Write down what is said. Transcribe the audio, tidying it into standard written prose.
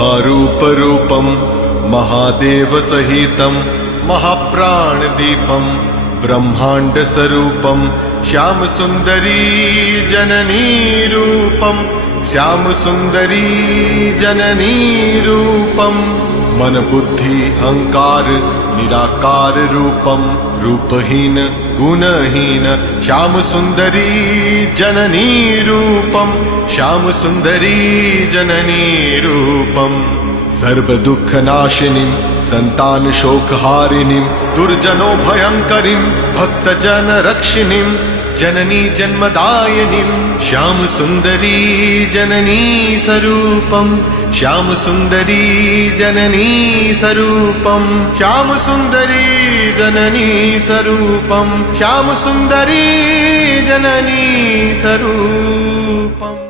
महारूपरूपं महादेवसहितं महाप्राणदीपं ब्रह्माण्डस्वरूपं श्यामसुन्दरी जननी रूपं श्यामसुन्दरी जननी रूपं मन बुद्धि अहंकार निराकार रूपं रूपहीन गुणहीन श्यामसुन्दरी जननी रूपं श्यामसुन्दरी जननी रूपं सर्वदुःखनाशिनीं सन्तानशोकहारिणीं दुर्जनो भयङ्करीं भक्तजनरक्षिणीं जननी जन्मदायिनीं श्यामसुन्दरी जननी स्वरूपं श्यामसुन्दरी जननी स्वरूपं श्यामसुन्दरी जननी स्वरूपं श्यामसुन्दरी जननी स्वरूपम्।